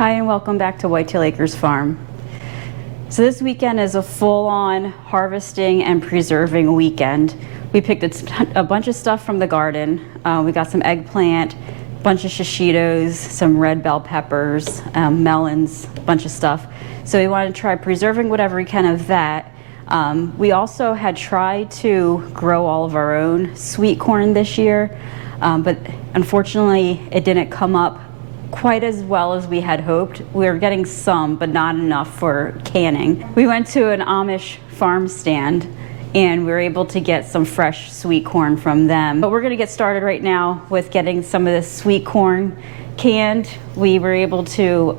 Hi and welcome back to Whitetail Acres Farm. So this weekend is a full-on harvesting and preserving weekend. We picked a bunch of stuff from the garden. We got some eggplant, a bunch of shishitos, some red bell peppers, melons, a bunch of stuff. So we wanted to try preserving whatever we can of that. We also had tried to grow all of our own sweet corn this year, but unfortunately it didn't come up quite as well as we had hoped. We were getting some, but not enough for canning. We went to an Amish farm stand and we were able to get some fresh sweet corn from them. But we're gonna get started right now with getting some of this sweet corn canned. We were able to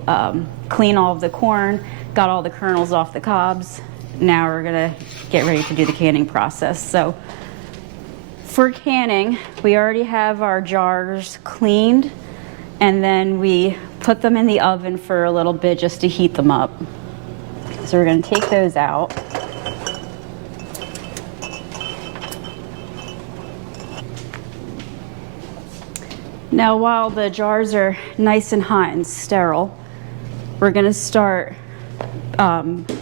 clean all of the corn, got all the kernels off the cobs. Now we're gonna get ready to do the canning process. So for canning, we already have our jars cleaned, and then we put them in the oven for a little bit just to heat them up. So we're going to take those out. Now while the jars are nice and hot and sterile, we're going to start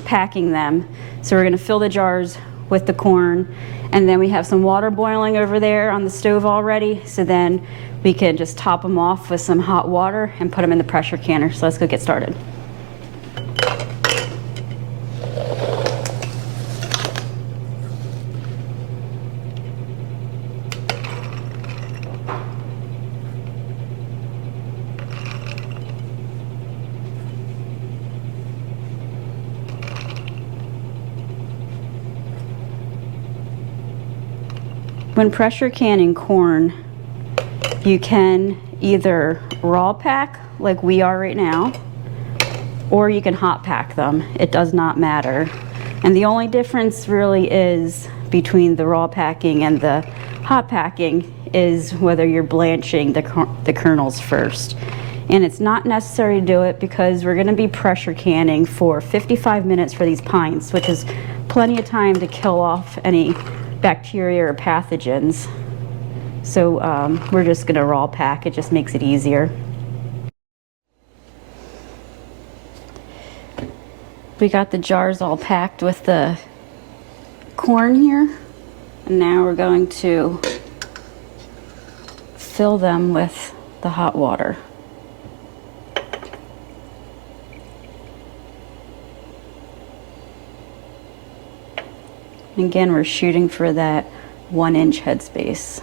packing them. So we're going to fill the jars with the corn, and then we have some water boiling over there on the stove already, so then we can just top them off with some hot water and put them in the pressure canner. So let's go get started. When pressure canning corn, you can either raw pack like we are right now, or you can hot pack them. It does not matter. And the only difference really is between the raw packing and the hot packing is whether you're blanching the kernels first. And it's not necessary to do it because we're gonna be pressure canning for 55 minutes for these pints, which is plenty of time to kill off any bacteria or pathogens. So we're just gonna raw pack, it just makes it easier. We got the jars all packed with the corn here, and now we're going to fill them with the hot water. Again, we're shooting for that 1-inch headspace.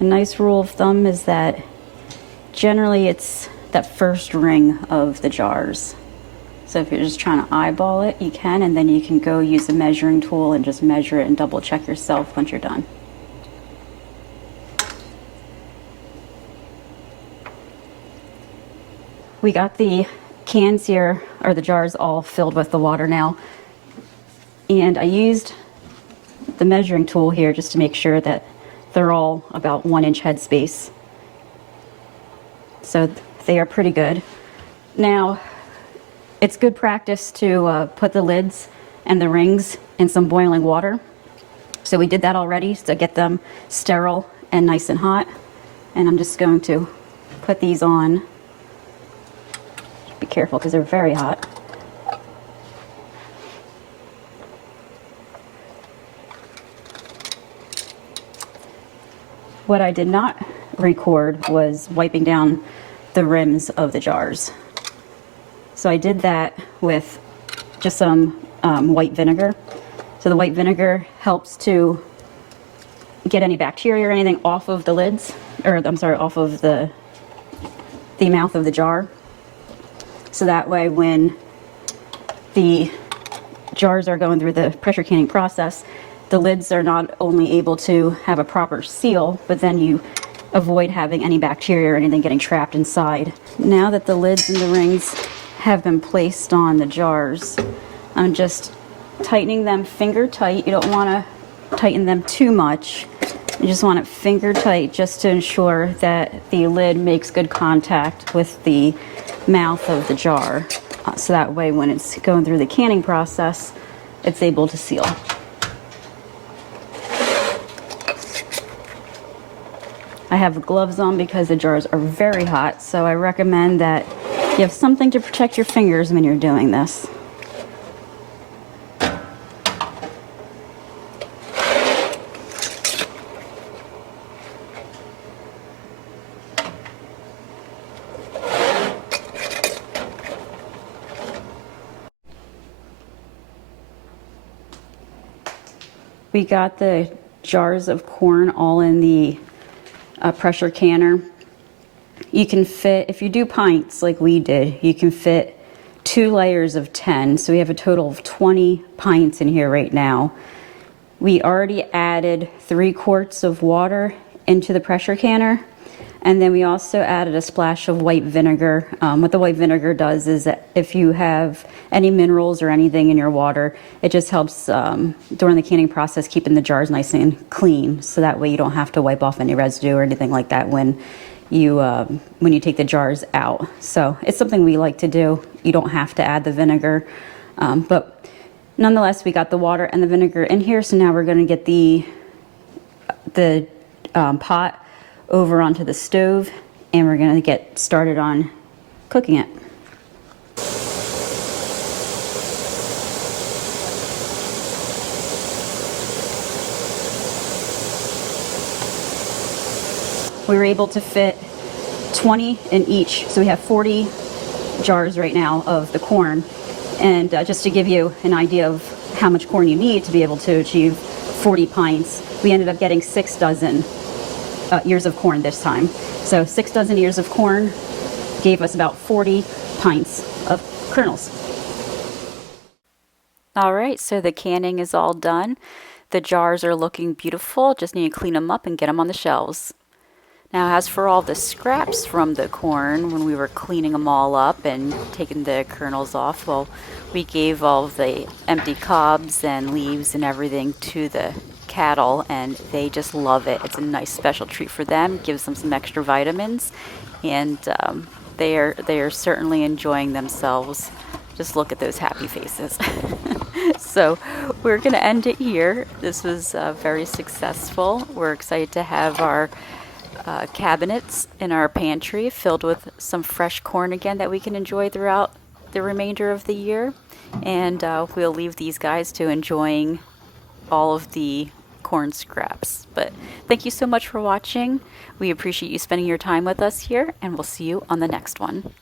A nice rule of thumb is that generally it's that first ring of the jars. So if you're just trying to eyeball it, you can, and then you can go use a measuring tool and just measure it and double check yourself once you're done. We got the cans here, or the jars, all filled with the water now. And I used the measuring tool here just to make sure that they're all about 1-inch headspace. So they are pretty good. Now, it's good practice to put the lids and the rings in some boiling water. So we did that already to get them sterile and nice and hot. And I'm just going to put these on. Be careful because they're very hot. What I did not record was wiping down the rims of the jars. So I did that with just some white vinegar. So the white vinegar helps to get any bacteria or anything off of the lids, or I'm sorry, off of the mouth of the jar. So that way when the jars are going through the pressure canning process, the lids are not only able to have a proper seal, but then you avoid having any bacteria or anything getting trapped inside. Now that the lids and the rings have been placed on the jars, I'm just tightening them finger tight. You don't want to tighten them too much. You just want it finger tight just to ensure that the lid makes good contact with the mouth of the jar. So that way when it's going through the canning process, it's able to seal. I have gloves on because the jars are very hot, so I recommend that you have something to protect your fingers when you're doing this. We got the jars of corn all in the pressure canner. You can fit, if you do pints like we did, you can fit 2 layers of 10. So we have a total of 20 pints in here right now. We already added 3 quarts of water into the pressure canner. And then we also added a splash of white vinegar. What the white vinegar does is that if you have any minerals or anything in your water, it just helps during the canning process keeping the jars nice and clean. So that way you don't have to wipe off any residue or anything like that when you take the jars out. So it's something we like to do. You don't have to add the vinegar, but nonetheless, we got the water and the vinegar in here. So now we're going to get the pot over onto the stove, and we're going to get started on cooking it. We were able to fit 20 in each, so we have 40 jars right now of the corn. And just to give you an idea of how much corn you need to be able to achieve 40 pints, we ended up getting 6 dozen ears of corn this time. So 6 dozen ears of corn gave us about 40 pints of kernels. All right, so the canning is all done. The jars are looking beautiful. Just need to clean them up and get them on the shelves. Now, as for all the scraps from the corn, when we were cleaning them all up and taking the kernels off, well, we gave all of the empty cobs and leaves and everything to the cattle, and they just love it. It's a nice special treat for them, gives them some extra vitamins, and they are certainly enjoying themselves. Just look at those happy faces. So we're going to end it here. This was very successful. We're excited to have our cabinets in our pantry filled with some fresh corn again that we can enjoy throughout the remainder of the year. And we'll leave these guys to enjoying all of the corn scraps. But thank you so much for watching. We appreciate you spending your time with us here, and we'll see you on the next one.